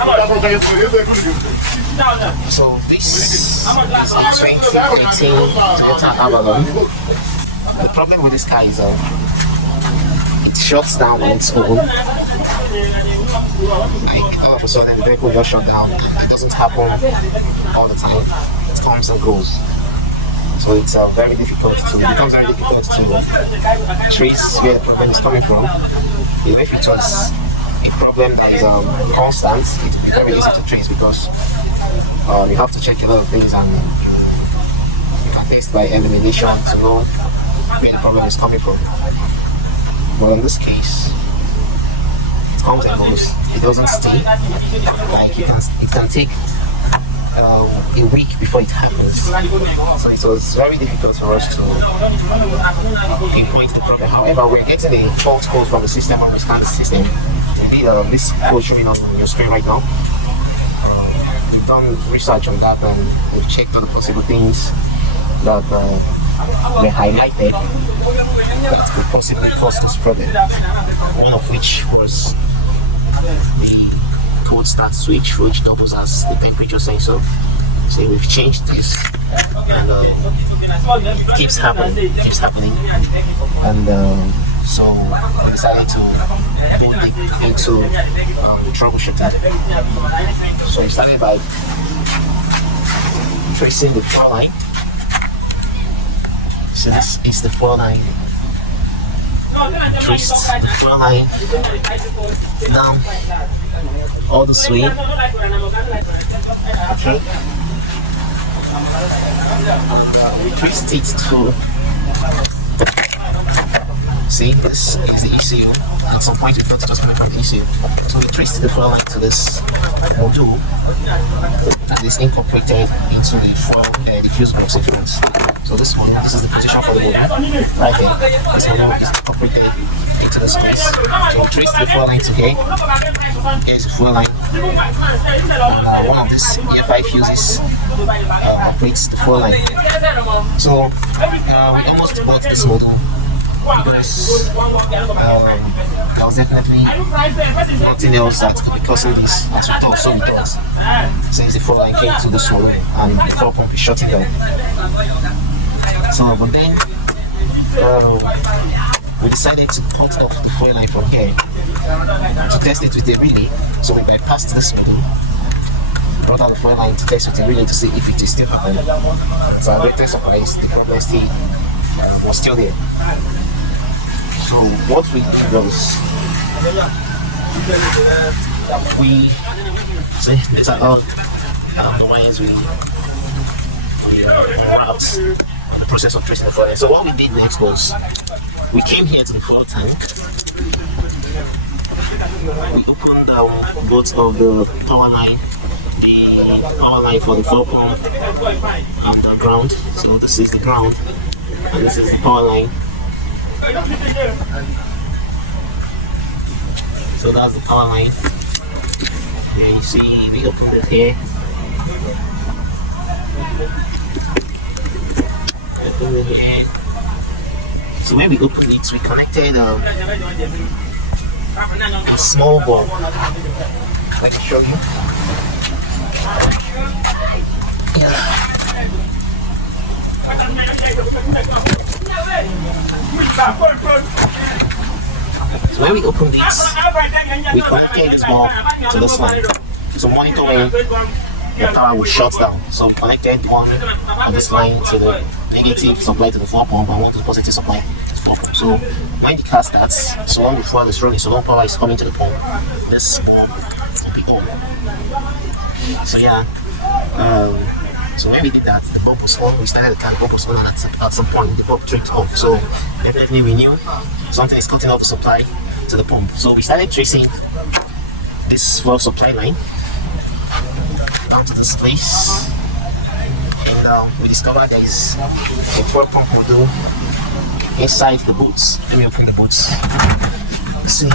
So this is a 2018 Toyota Avalon. The problem with this car is it shuts down on its own. Like all of a sudden the vehicle just shut down. It doesn't happen all the time. It comes and goes. So it's becomes very difficult to trace where the problem is coming from. If it was a problem that is constant, it would be very easy to trace because you have to check a lot of things and you can test by elimination to know where the problem is coming from. But in this case, it comes and goes. It doesn't stay. Like it can take a week before it happens. So it was very difficult for us to pinpoint the problem. However, we're getting a fault code from the system and we scan the system. Indeed, this code showing on your screen right now. We've done research on that and we've checked all the possible things that were highlighted that could possibly cause this problem. One of which was the cold start switch, which doubles as the temperature sensor. So we've changed this and it keeps happening, and so we decided to go deep into troubleshooting. So we started by tracing the floor line. So this is the floor line. Traced the floor line down all this way. Okay. We traced it to. See, this is the ECU. At some point, we thought it was coming from the ECU. So we traced the floor line to this module that is incorporated into the fuse box in front. So this is the position for the module. Right here, this module is incorporated into the space. So we traced the floor line to here. Here's the floor line. And one of these EFI fuses operates the floor line. So we almost bought this module because there was definitely nothing else that could be causing this as we thought, so we thought, since the floor line came to this hole and the floor pump is shutting down. So, but then we decided to cut off the floor line from here to test it with a relay. So we bypassed this middle, brought out the floor line to test with a relay to see if it is still happening. So our greatest surprise, the problem was still there. So what we did was these are all the wires we wrapped on the process of tracing the floor line. So what we did next was we came here to the floor tank. We opened both of the power line for the floor pump and the ground. So this is the ground and this is the power line. So that's the power line. Here you see we opened it here. So when we opened it, we connected a small bulb. Let me show you. Yeah. So when we opened this, we connected this bulb to this line to monitor when the power will shut down. So we connected one of this line to the negative supply to the floor pump and one to the positive supply to the floor pump. So when the car starts, so long the fuel is running, so long power is coming to the pump, this bulb will be on. So yeah. So when we did that, the bulb was on, we started the car, the bulb was on, and at some point the bulb tripped off. So definitely we knew something is cutting off the supply to the pump. So we started tracing this fuel supply line down to this place. And we discovered there is a fuel pump module inside the boots. Let me open the boots. Let's see.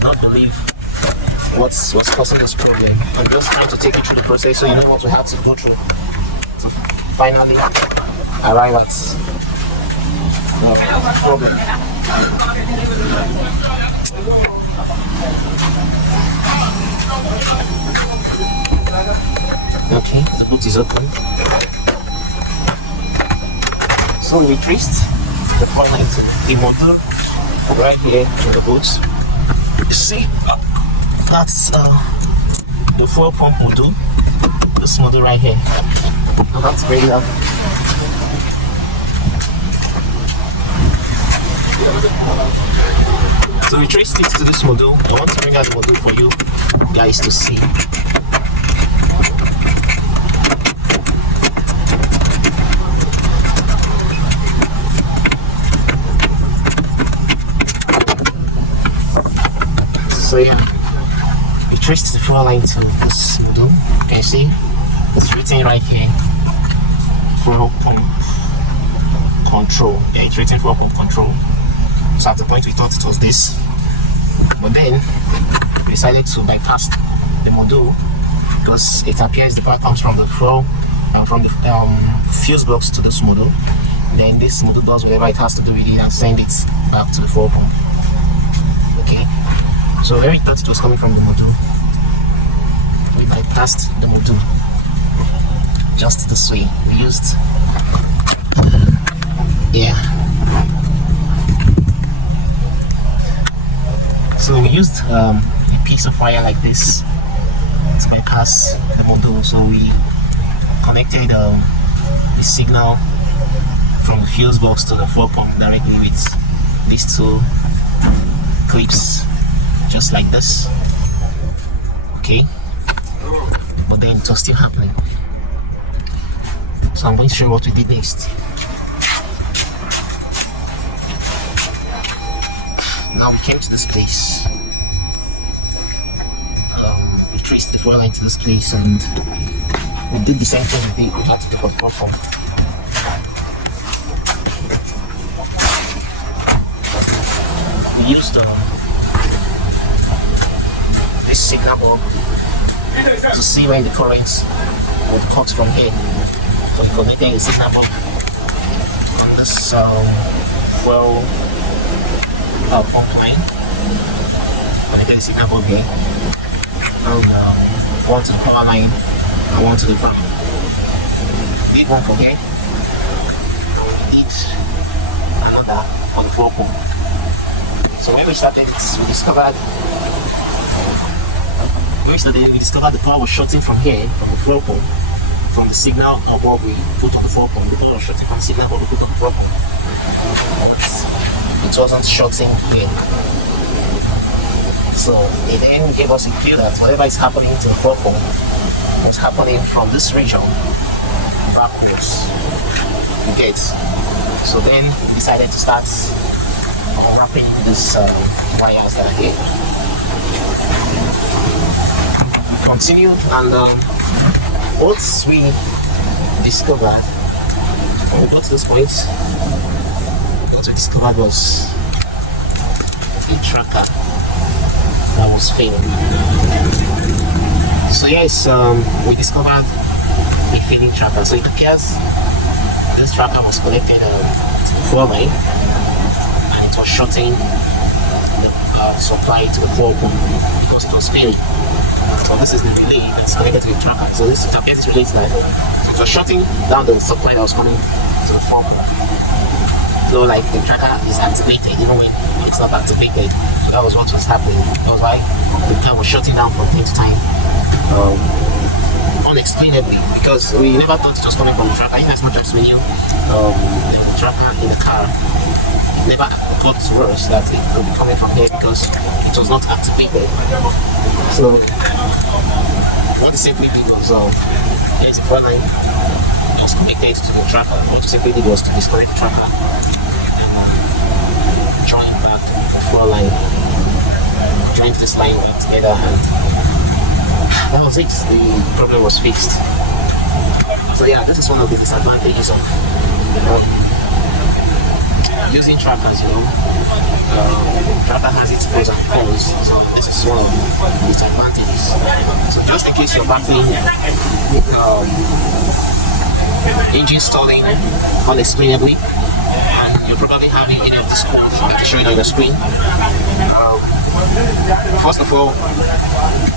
Not believe what's causing this problem. I'm just trying to take you through the process so you know what we have to go through to finally arrive at problem. Okay, the boot is open. So we traced the point, the motor right here in the boot. You see, that's the fuel pump module. This module right here. Now that's very up. So we traced it to this module. I want to bring out the module for you guys to see. So yeah, we traced the fuel line to this module. You can see it's written right here, fuel pump control. Yeah, it's written fuel pump control. So at the point we thought it was this, but then we decided to bypass the module because it appears the power comes from the fuel and from the fuse box to this module. Then this module does whatever it has to do with it and send it back to the fuel pump. Okay. So where we thought it was coming from the module, we bypassed the module just this way. We used, so we used a piece of wire like this to bypass the module. So we connected the signal from the fuse box to the fuel pump directly with these two clips, just like this. Okay, but then it was still happening. So I'm going to show you what we did next. Now we came to this place. We traced the fuel line to this place and we did the same thing we had to do for the fuel pump. We used this signal bulb to see when the current would cut from here. So we connected the signal bulb on this fuel pump line. Connected the signal bulb here. And one to the power line and one to the ground. Did one for here. Did another for the fuel pump. So when we started, we discovered the power was shorting from here, from the fuel pump, from the signal bulb we put on the fuel pump. The power was shorting from the signal bulb we put on the fuel pump. But it wasn't shorting here. So it then gave us a clue that whatever is happening to the fuel pump was happening from this region backwards. You get? So then we decided to start wrapping these wires that are here. Continued, and once we discovered, when we got to this point, what we discovered was a tracker that was failing. So yes, we discovered a failing tracker. So it appears this tracker was connected to the fuel line and it was shorting the supply to the fuel pump because it was failing. So this is the relay that's connected to the tracker. So this appears this relay is like, so it was shutting down the supply that was coming to the pump. So like the tracker is activated even when it's not activated. So that was what was happening. That was why the car was shutting down from time to time. Unexplainably, because we never thought it was coming from the tracker. Even as much as we knew the tracker in the car, it never thought to us that it could be coming from here because it was not activated. So what the simply did was there's a fuel line that was connected to the tracker. What the simply did was to disconnect the tracker and join back the fuel line, join this line back together, and that was it. The problem was fixed. So yeah, this is one of the disadvantages of using trackers, you know. Tracker has its pros and cons, so this is one of the disadvantages. So just in case you're battling engine stalling unexplainably and your probably have any of this code that's showing on your screen. First of all,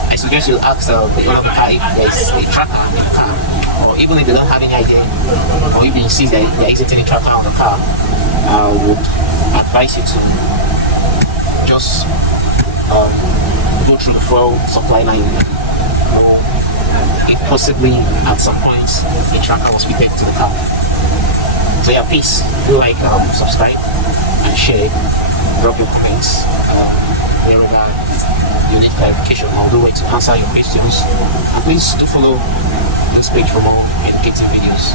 I suggest you ask the owner of the car if there's a tracker in the car, or even if they don't have any idea, or if you see that there isn't any tracker on the car, I would advise you to just go through the fuel supply line, or if possibly at some points a tracker was fitted to the car. So yeah, please do like, subscribe and share, drop your comments wherever you need clarification, or do way to answer your questions. And please do follow this page for more educative videos.